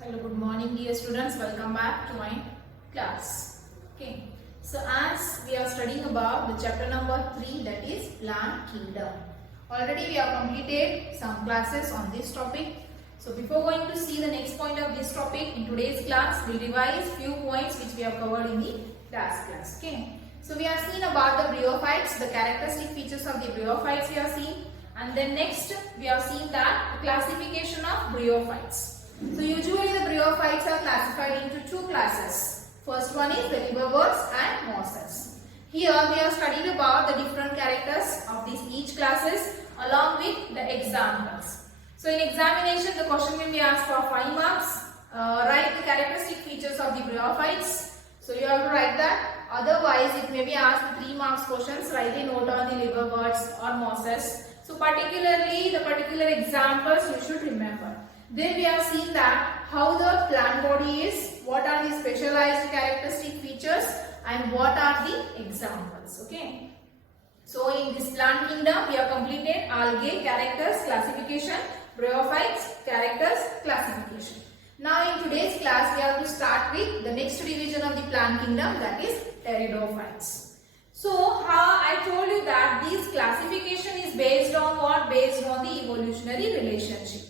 Hello, good morning dear students. Welcome back to my class. Okay, so as we are studying about the chapter number 3, that is plant kingdom. Already we have completed some classes on this topic. So before going to see the next point of this topic in today's class, we'll revise few points which we have covered in the last class. Okay, so we have seen about the bryophytes, the characteristic features of the bryophytes we have seen, and then next we have seen that classification of bryophytes. So usually the bryophytes are classified into two classes. First one is the liverworts and mosses. Here we have studied about the different characters of these each classes along with the examples. So in examination the question will be asked for 5 marks. Write the characteristic features of the bryophytes. So you have to write that. Otherwise it may be asked 3 marks questions. Write a note on the liverworts or mosses. So particularly the particular examples you should remember. Then we have seen that how the plant body is, what are the specialized characteristic features and what are the examples. Okay. So in this plant kingdom we have completed algae characters classification, bryophytes characters classification. Now in today's class we have to start with the next division of the plant kingdom, that is pteridophytes. So I told you that this classification is based on what? Based on the evolutionary relationship.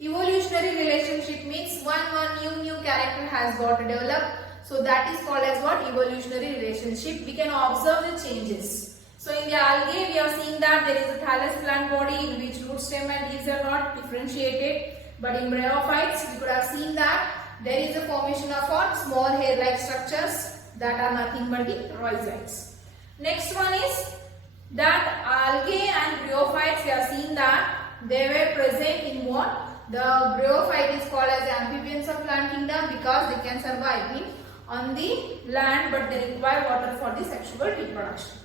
Evolutionary relationship means one new character has got developed. So that is called as what? Evolutionary relationship. We can observe the changes. So in the algae we have seen that there is a thallus plant body in which root, stem and leaves are not differentiated. But in bryophytes we could have seen that there is a formation of what? Small hair-like structures that are nothing but the rhizoids. Next one is that algae and bryophytes we have seen that they were present in what? The bryophyte is called as amphibians of plant kingdom because they can survive on the land but they require water for the sexual reproduction.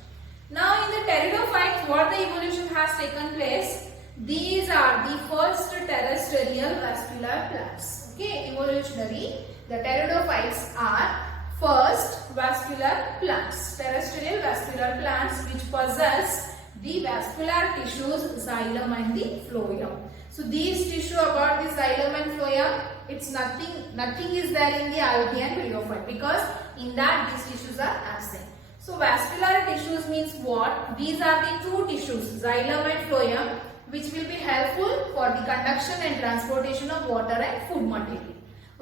Now in the pteridophytes what the evolution has taken place? These are the first terrestrial vascular plants. Okay, evolutionary the pteridophytes are first vascular plants, terrestrial vascular plants which possess the vascular tissues, xylem and the phloem. So these tissue about the xylem and phloem, it's nothing is there in the algae and bryophyte because in that these tissues are absent. So vascular tissues means what? These are the two tissues, xylem and phloem, which will be helpful for the conduction and transportation of water and food material.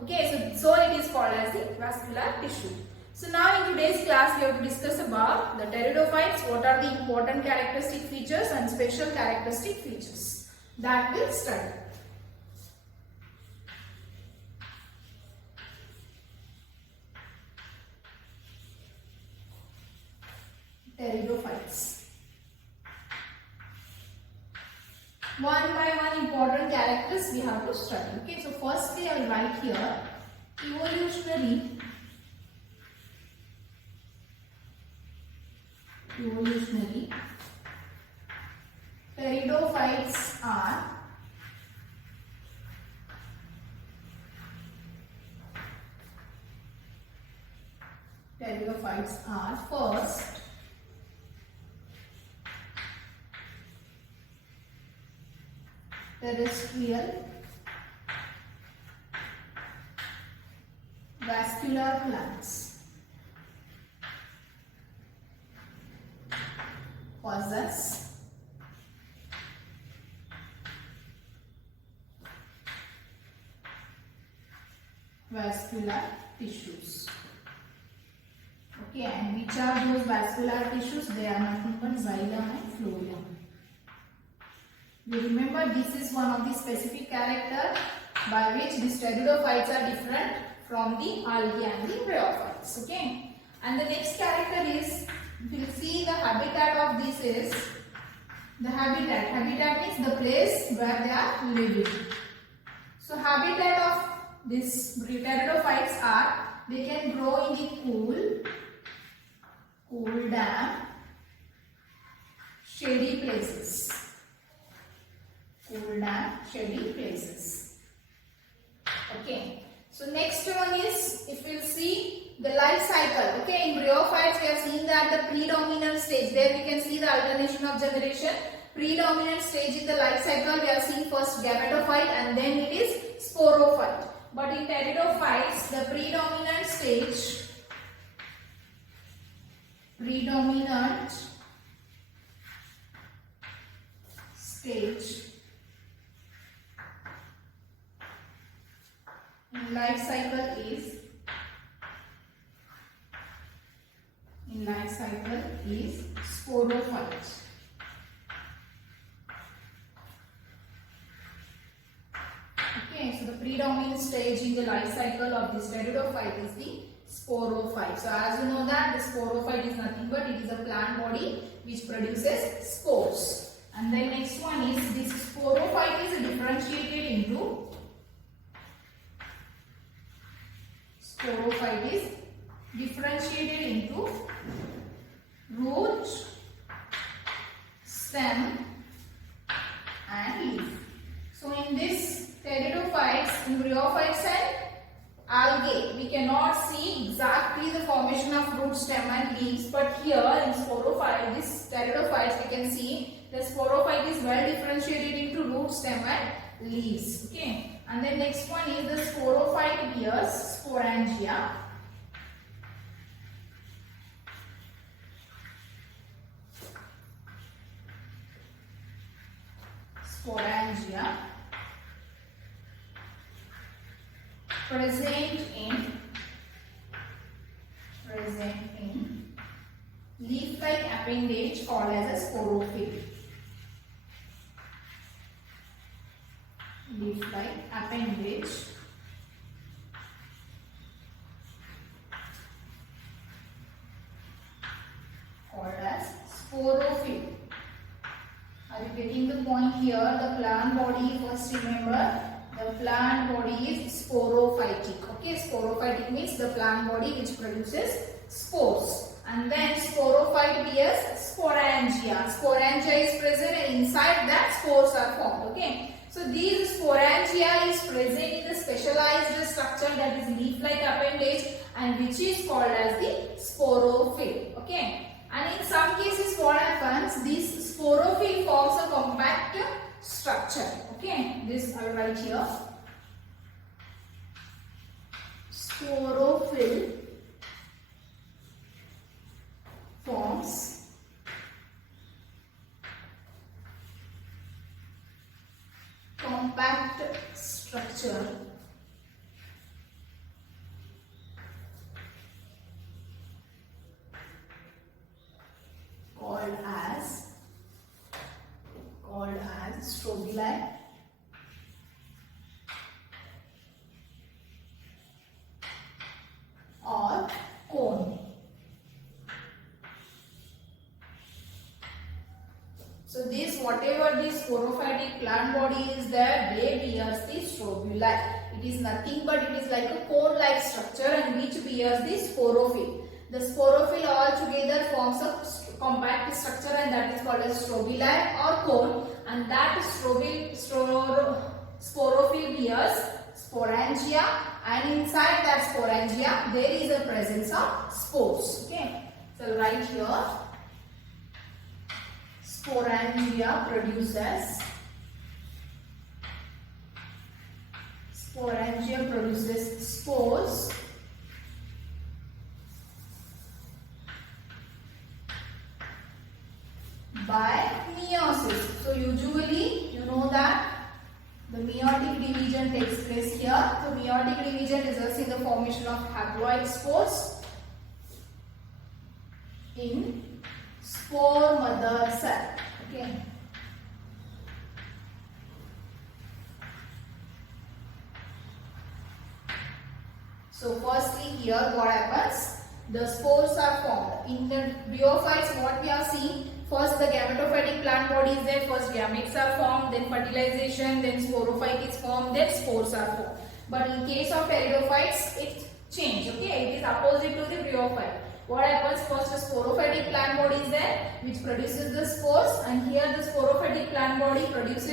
Okay, so it is called as the vascular tissue. So now in today's class we have to discuss about the pteridophytes, what are the important characteristic features and special characteristic features that we'll study. Pteridophytes. One by one important characters we have to study. Okay, so firstly I will write here evolutionary pteridophytes are first terrestrial vascular plants possess vascular tissues. Okay, and which are those vascular tissues? They are nothing but xylem and phloem. You remember this is one of the specific character by which these pteridophytes are different from the algae and the bryophytes. Okay, and the next character is, we will see the habitat of this is the habitat. Habitat means the place where they are living. So habitat of these pteridophytes are, they can grow in the cool, damp, shady places. Cool, damp, shady places. Okay. So next one is, if we'll see the life cycle. Okay, in bryophytes we have seen that the predominant stage, there we can see the alternation of generation. Predominant stage in the life cycle we have seen first gametophyte and then it is sporophyte. But in pteridophytes, the predominant stage in life cycle is sporophyte. Okay, so the predominant stage in the life cycle of this pteridophyte is the sporophyte. So as you know that the sporophyte is nothing but it is a plant body which produces spores. And then next one is this sporophyte is differentiated into root, stem and leaf. So in this pteridophytes, in bryophytes and algae, we cannot see exactly the formation of root, stem and leaves, but here in sporophyte, this pteridophytes, we can see the sporophyte is well differentiated into root, stem and leaves. Okay, and then next one is the sporophyte bears sporangia. Present in leaf-like appendage called as a sporophyll. Leaf-like appendage called as sporophyll. Are you getting the point here? The plant body, first remember, the plant body is sporophytic. Okay, sporophytic means the plant body which produces spores. And then sporophyte bears sporangia. Sporangia is present and inside that spores are formed. Okay, so these sporangia is present in the specialized structure that is leaf-like appendage and which is called as the sporophyll. Okay, and in some cases what happens, this sporophyll forms a compact structure. Okay, this I will write here. Sporophyll forms compact structure called as strobili or cone. So this, whatever this sporophytic plant body is there, they bears the strobili. It is nothing but it is like a cone-like structure and which bears the sporophyll. The sporophyll altogether forms a compact structure and that is called as strobili or cone, and that sporophyll bears sporangia, and inside that sporangia there is a presence of spores. Okay, so right here sporangia produces spores by meiosis. So usually you know that the meiotic division takes place here. So meiotic division results in the formation of haploid spores in spore mother cell. Okay. So firstly here what happens? The spores are formed. In the bryophytes what we are seeing, first the gametophytic plant body is there, first gametes are formed, then fertilization, then sporophyte is formed, then spores are formed. But in case of pteridophytes it changes. Okay, it is opposite to the bryophyte. What happens? First a sporophytic plant body is there which produces the spores, and here the sporophytic plant body bears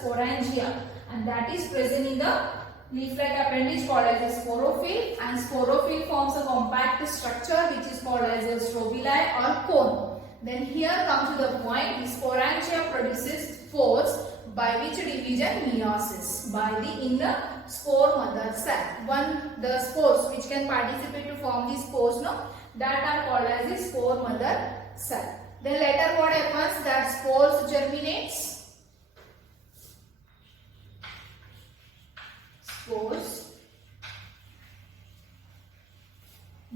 sporangia, and that is present in the leaf-like appendage called as a sporophyll, and sporophyll forms a compact structure which is called as a strobili or cone. Then here comes to the point, the sporangia produces spores by which division? Meiosis. By in the spore mother cell. The spores which can participate to form the spores, no, that are called as the spore mother cell. Then later what happens? That spores germinates. Spores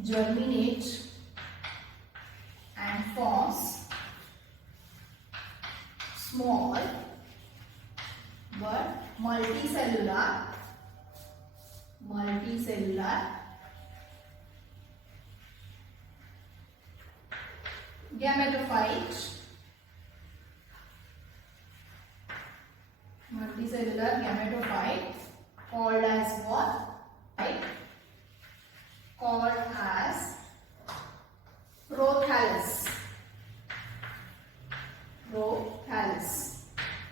germinate and forms small but multicellular gametophyte. Multicellular gametophyte called as what? Right? Called as prothallus.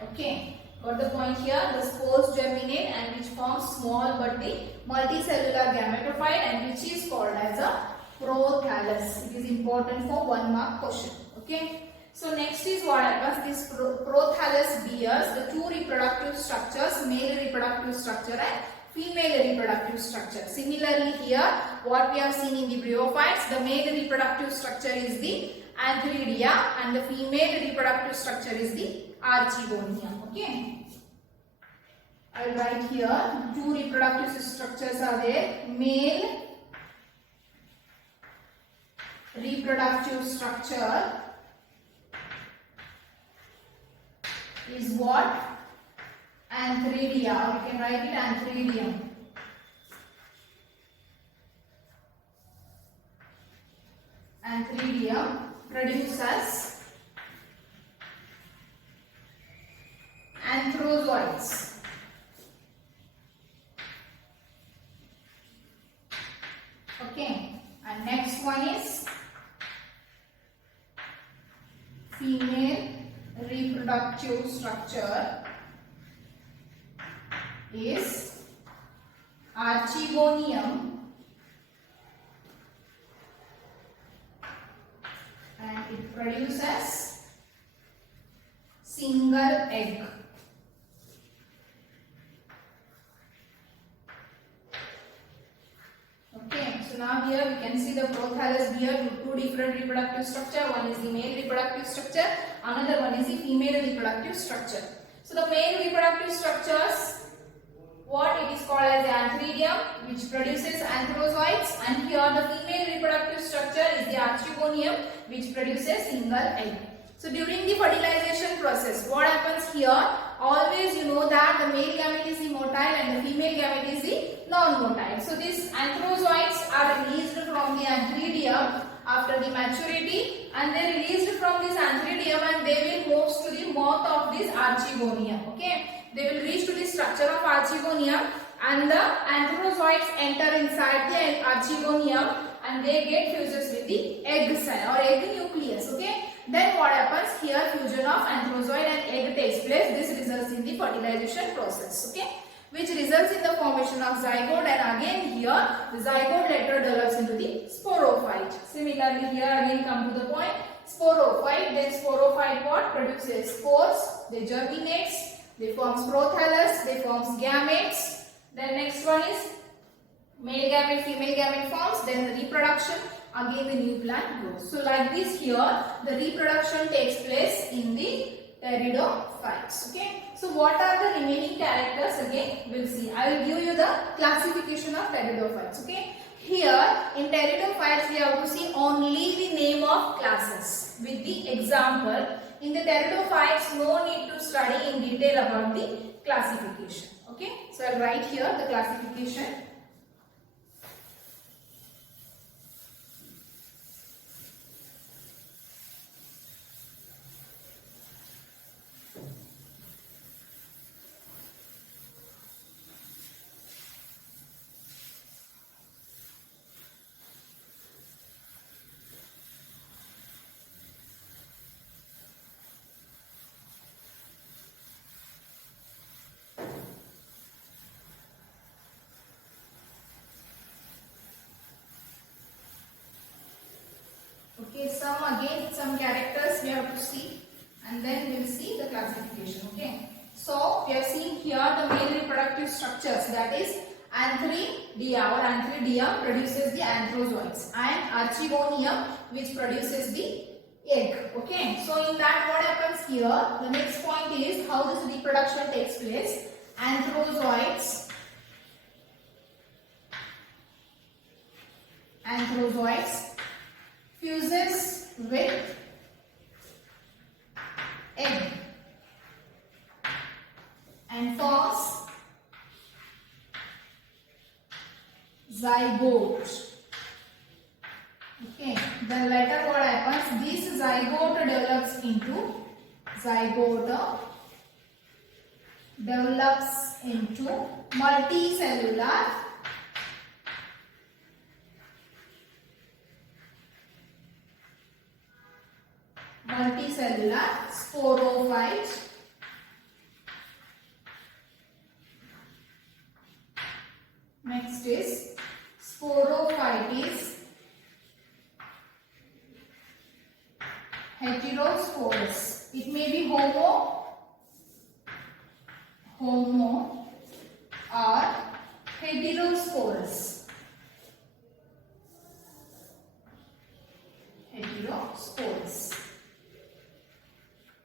Okay, got the point here? The spores germinate and which forms small but the multicellular gametophyte and which is called as a prothallus. It is important for 1 mark question. Okay. So next is what happens. This prothallus bears the 2 reproductive structures, male reproductive structure and female reproductive structure. Similarly here, what we have seen in the bryophytes, the male reproductive structure is the antheridia and the female reproductive structure is the archegonium. Okay. I will write here 2 reproductive structures are there. Male reproductive structure is what? Antheridia. We can write it antheridium. Antheridium produces anthrozoids. Okay, and next one is female reproductive structure is archegonium and it produces single egg. Okay, so now here we can see the prothallus bear 2 different reproductive structure. One is the male reproductive structure, another one is the female reproductive structure. So the male reproductive structures, what it is called as the antheridium, which produces anthrozoids, and here the female reproductive structure is the archegonium, which produces single egg. So during the fertilization process, what happens here? Always you know that the male gamete is the motile and the female gamete is the non-motile. So these anthrozoids are released from the antheridium after the maturity, and they released from this antheridium and they will move to the mouth of this archegonium. Okay. They will reach to the structure of archegonium and the anthrozoids enter inside the archegonium and they get fuses with the egg cell or egg nucleus. Okay. Then what happens here? Fusion of anthrozoid and egg takes place. This results in the fertilization process. Okay. Which results in the formation of zygote, and again here the zygote later develops into the sporophyte. Similarly here again come to the point. Sporophyte. Then sporophyte what? Produces spores. They germinate. They forms prothallus, they forms gametes. Then next one is male gamete, female gamete forms. Then the reproduction, again the new plant grows. So like this here, the reproduction takes place in the pteridophytes. Okay. So what are the remaining characters? Again we'll see. I will give you the classification of pteridophytes. Okay. Here in pteridophytes we have to see only the name of classes with the example. In the pteridophytes, no need to study in detail about the classification. Okay. So I'll write here the classification. different structures, that is Antheridia or Antheridium produces the anthrozoids and Archegonium which produces the egg. Okay, so in that what happens here, the next point is how this reproduction takes place. Anthrozoids fuses with egg and forms zygote. Okay, then later what happens, this zygote develops into multicellular sporophyte. Next is sporophyte is heterosporous. It may be homo or heterosporous.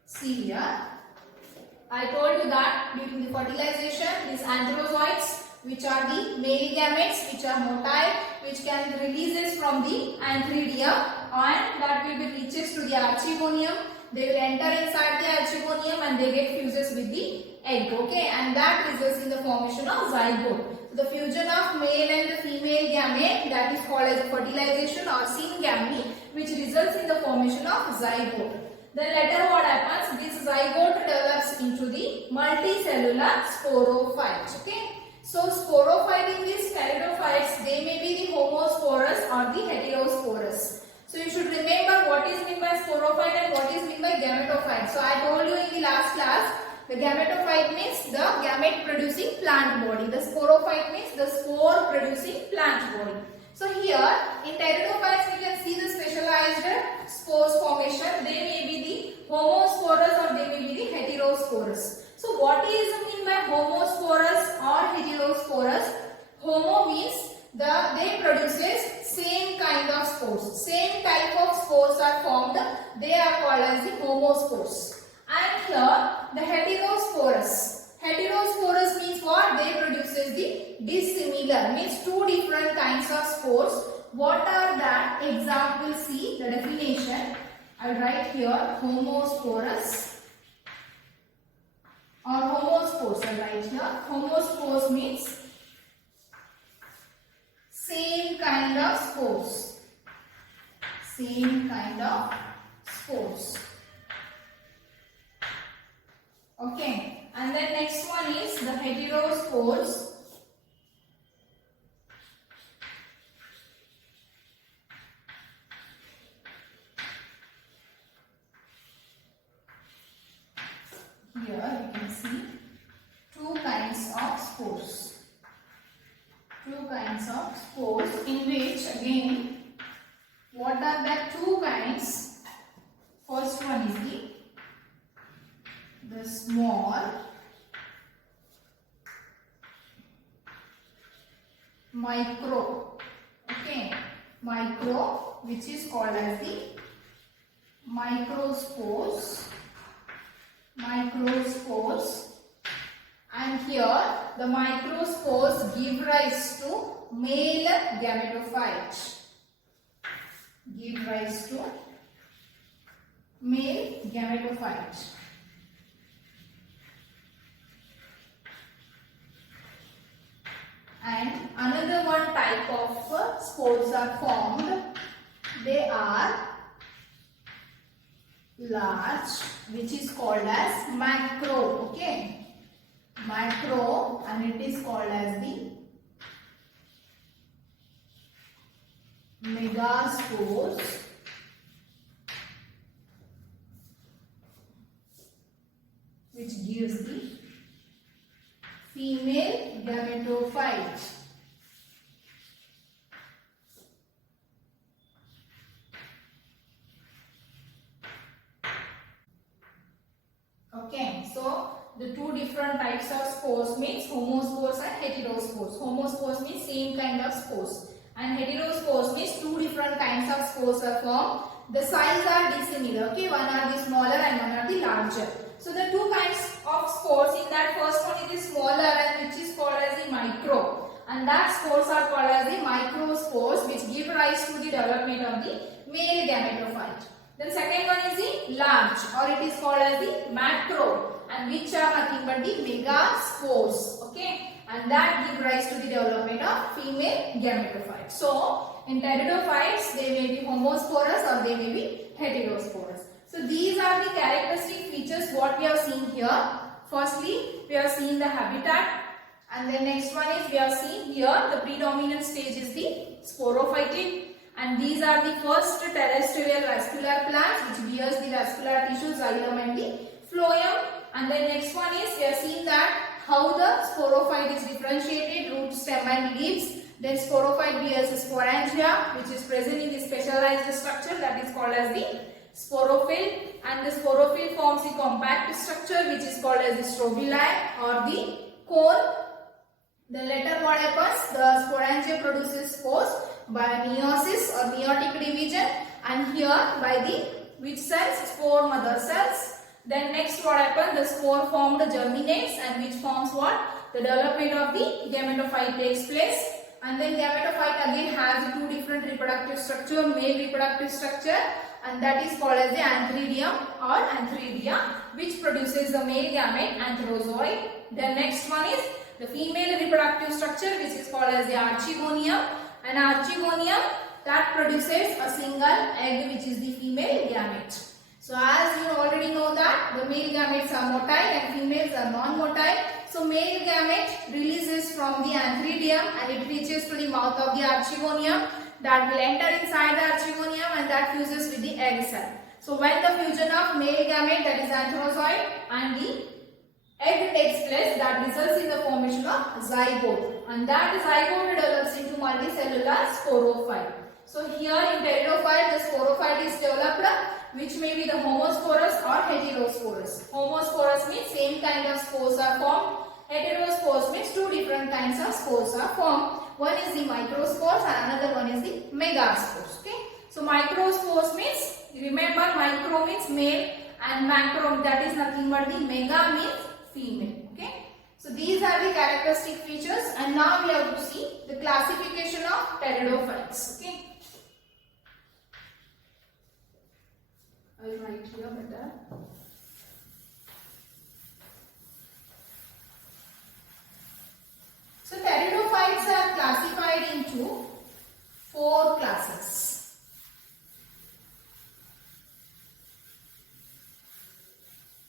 See here, I told you that during the fertilization, these anthrozoids, which are the male gametes, which are motile, which can releases from the antheridium, and that will be reaches to the archegonium. They will enter inside the archegonium and they get fuses with the egg. Okay, and that results in the formation of zygote. So the fusion of male and the female gamete, that is called as fertilization or syngamy, which results in the formation of zygote. Then later what happens? This zygote develops into the multicellular sporophyte. Okay. So sporophyte in these pteridophytes, they may be the homosporous or the heterosporous. So you should remember what is meant by sporophyte and what is meant by gametophyte. So I told you in the last class, the gametophyte means the gamete producing plant body. The sporophyte means the spore producing plant body. So here in pteridophytes we can see the specialized spores formation. They may be the homosporous or they may be the heterosporous. So what is mean by homosporous or heterosporous? Homo means they produces same kind of spores. Same type of spores are formed. They are called as the homospores. And here the heterosporous. Heterosporous means what? They produces the dissimilar, means two different kinds of spores. What are that? Example C, the definition. I will write here homosporous or homospores. I will write here. Homospores means same kind of spores. Same kind of spores. Okay. And then next one is the heterospores. Here you can see two kinds of spores. Two kinds of spores in which again what are the two kinds? First one is the small micro, okay, micro, which is called as the microspores, and here the microspores give rise to male gametophyte, and another one type of spores are formed. They are large, which is called as macro. Okay, macro, and it is called as the megaspores, which gives the female gametophyte. Okay, so the two different types of spores means homospores heterospores. Homospores means same kind of spores, and heterospores means two different kinds of spores are formed. The size are dissimilar. Okay, one are the smaller and one are the larger. So the two kinds of spores, in that first one it is smaller and which is called as the micro, and that spores are called as the microspores, which give rise to the development of the male gametophyte. Then second one is the large, or it is called as the macro, and which are nothing but the megaspores. Okay, and that give rise to the development of female gametophyte. So in pteridophytes, they may be homosporous or they may be heterosporous. So these are the characteristic features what we have seen here. Firstly, we have seen the habitat, and then next one is we have seen here the predominant stage is the sporophytic, and these are the first terrestrial vascular plants which bears the vascular tissue, xylem and the phloem. And then next one is we have seen that how the sporophyte is differentiated, root, stem and leaves. Then sporophyte bears a sporangia which is present in the specialized structure that is called as the sporophyll, and the sporophyll forms the compact structure which is called as the strobili or the cone. Then later what happens, the sporangia produces spores by meiosis or meiotic division, and here by the which cells, spore mother cells. Then next what happens, the spore formed germinates, and which forms what, the development of the gametophyte takes place. And then gametophyte again has two different reproductive structure, male reproductive structure, and that is called as the antheridium or antheridia, which produces the male gamete, antherozoid. Then next one is the female reproductive structure which is called as the archegonium, and archegonium that produces a single egg which is the female gamete. So as you already know that the male gametes are motile and females are non-motile. So male gamete releases from the antheridium and it reaches to the mouth of the archegonium, that will enter inside the archegonium and that fuses with the egg cell. So when the fusion of male gamete, that is antherozoid, and the egg takes place, that results in the formation of zygote, and that zygote develops into multicellular sporophyte. So here in pteridophyte, the sporophyte is developed, which may be the homosporous or heterosporous. Homosporous means same kind of spores are formed. Heterosporous means two different kinds of spores are formed. One is the microspores and another one is the megaspores. Okay. So microspores means, remember, micro means male and macro, that is nothing but the mega means female. Okay. So these are the characteristic features, and now we have to see the classification of pteridophytes. Okay. I will write here better. So pteridophytes are classified into four classes.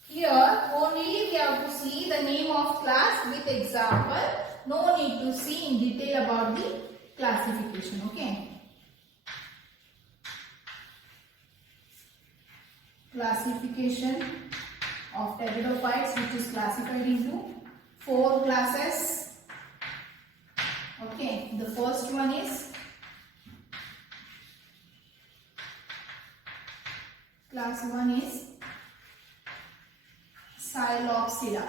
Here only we have to see the name of class with example. No need to see in detail about the classification. Okay. Classification of pteridophytes, which is classified into four classes. Okay, the first one is class 1 is Psilopsida.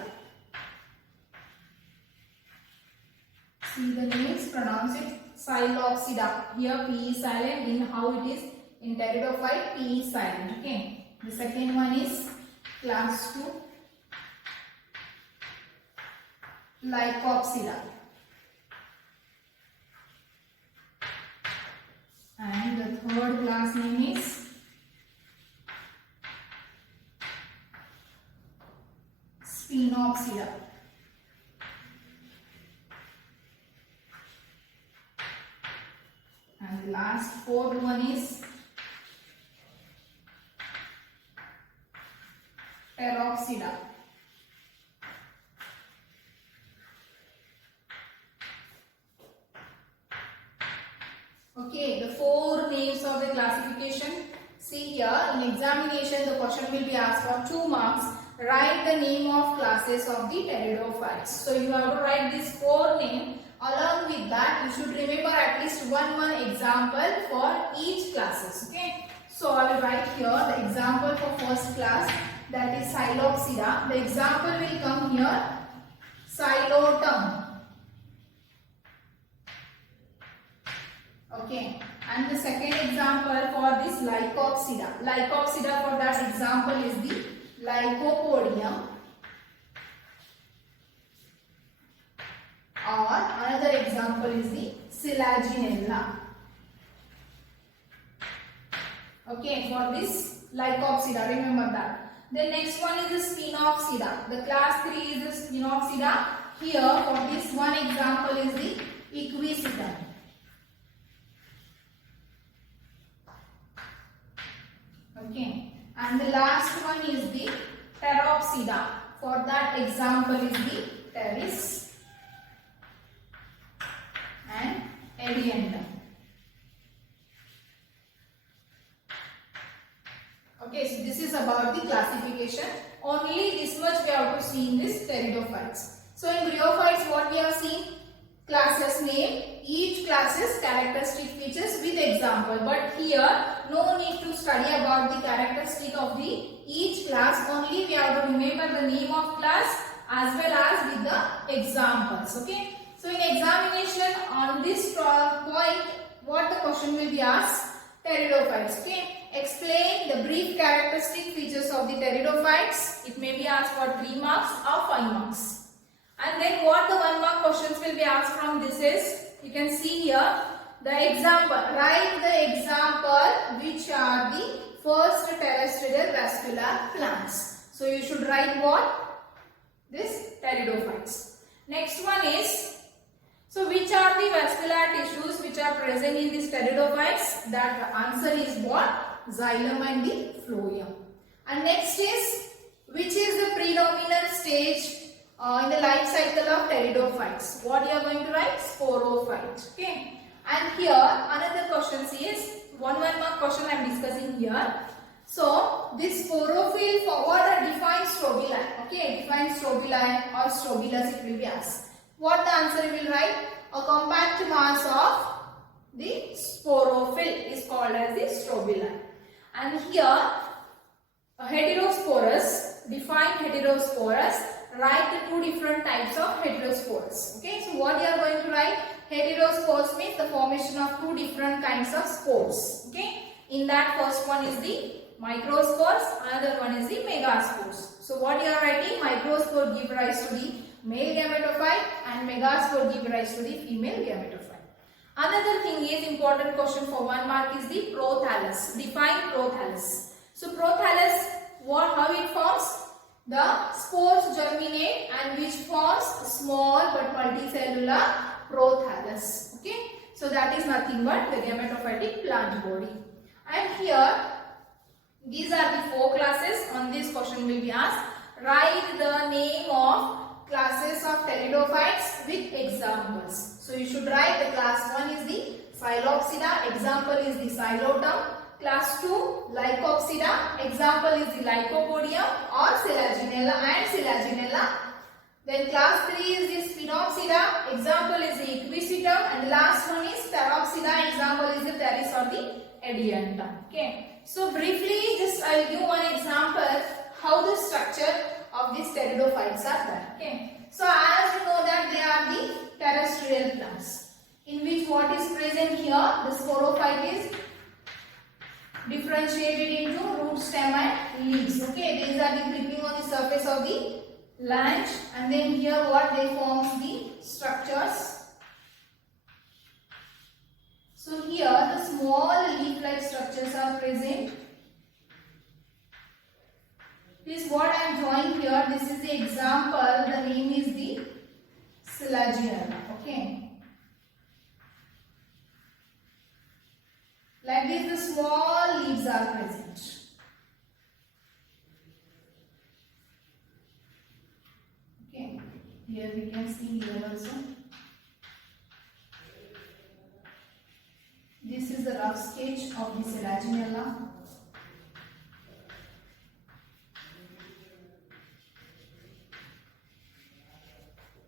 See the names, pronounce it Psilopsida. Here P is silent, in how it is in pteridophyte, P is silent. Okay. The second one is class 2 Lycopsida, and the third class name is Sphenopsida. And the last fourth one is Pteropsida. Okay, the four names of the classification. See here, in examination the question will be asked for 2 marks. Write the name of classes of the pteridophytes. So you have to write these 4 names. Along with that, you should remember at least one example for each classes. Okay. So I will write here the example for first class, that is Psilopsida. The example will come here, Psilotum. Okay, and the second example for this Lycopsida. Lycopsida, for that example is the Lycopodium, or another example is the Selaginella. Okay, for this Lycopsida, remember that. The next one is the Spinopsida. The class 3 is the Spinopsida. Here for this one example is the Equisetum. Okay, and the last one is the Pteropsida. For that example is the Pteris and Ediantum. Okay, so this is about the classification. Only this much we have to see in this pteridophytes. So in bryophytes, what we have seen? Classes name, each classes characteristic features with example. But here, no need to study about the characteristic of the each class. Only we have to remember the name of class as well as with the examples. Okay. So in examination on this point, what the question will be asked? Pteridophytes. Okay. Explain the brief characteristic features of the pteridophytes. It may be asked for 3 marks or 5 marks. And then what the 1 mark questions will be asked from this is, you can see here the example. Write the example which are the first terrestrial vascular plants. So you should write what? This pteridophytes. Next one is, so which are the vascular tissues which are present in these pteridophytes? That answer is what? Xylem and the phloem. And next is, which is the predominant stage in the life cycle of pteridophytes? What you are going to write? Sporophyte. Okay. And here another question is 1 mark question I am discussing here. So this sporophyll, for what are defined strobili? Okay, defined strobili or strobilus it will be asked. What the answer you will write? A compact mass of the sporophyll is called as the strobili. And here heterosporous, define heterosporous. Write the 2 different types of heterospores. Okay, so what you are going to write? Heterospores means the formation of 2 different kinds of spores. Okay, in that first one is the microspores, another one is the megaspores. So what you are writing? Microspore give rise to the male gametophyte and megaspore give rise to the female gametophyte. Another thing is important question for 1 mark is the prothallus. Define prothallus. So prothallus, how it forms? The spores germinate and which forms small but multicellular prothallus. Okay, so that is nothing but the gametophytic plant body. And here these are the 4 classes. On this question will be asked. Write the name of classes of pteridophytes with examples. So you should write the class 1 is the Phylopsida, example is the Xylotum. Class 2 Lycopsida, example is the Lycopodium or Selaginella and Selaginella. Then class 3 is the Spinopsida, example is the Equisetum, and the last one is Pteropsida, example is the Pteris or the Ediantum. Okay. So briefly, just I will give one example how the structure of these pteridophytes are there. Okay. So as you know that they are the terrestrial plants, in which what is present here, the sporophyte is differentiated into root, stem and leaves. Okay, these are the clipping on the surface of the land, and then here what they forms the structures. So here the small leaf-like structures are present. This what I am drawing here, this is the example, the name is the Selaginella. Okay. Like this, the small leaves are present. Okay, here we can see here also. This is the rough sketch of the Selaginella.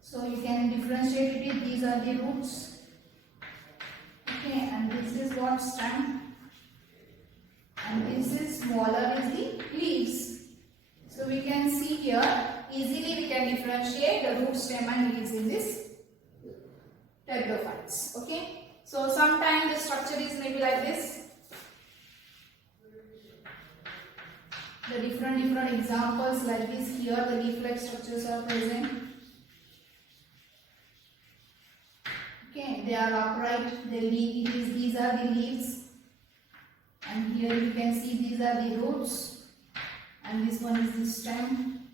So you can differentiate it. These are the roots. Okay, and this is what stem, and this is smaller is the leaves. So we can see here easily we can differentiate the root, stem and leaves in this pteridophytes. Okay, So sometimes the structure is maybe like this. The different examples like this. Here the leaf-like structures are present. Okay, they are upright. These are the leaves, and here you can see these are the roots, and this one is the stem.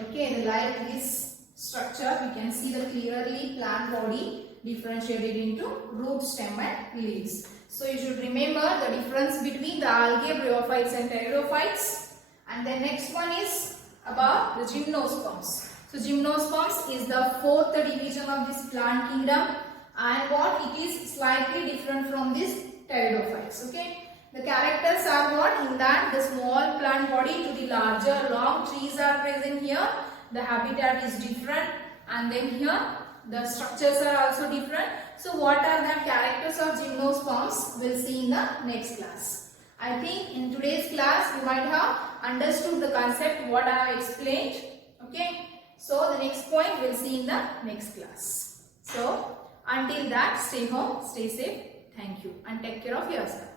Okay, like this structure, we can see the clearly plant body differentiated into root, stem, and leaves. So you should remember the difference between the algae, bryophytes, and pteridophytes. And the next one is about the gymnosperms. So gymnosperms is the fourth division of this plant kingdom, and what it is slightly different from this pteridophytes. Okay, the characters are what? In that the small plant body to the larger long trees are present here. The habitat is different, and then here the structures are also different. So what are the characters of gymnosperms? We'll see in the next class. I think in today's class you might have understood the concept what I have explained. Okay. So the next point we'll see in the next class. So until that, stay home, stay safe. Thank you and take care of yourself.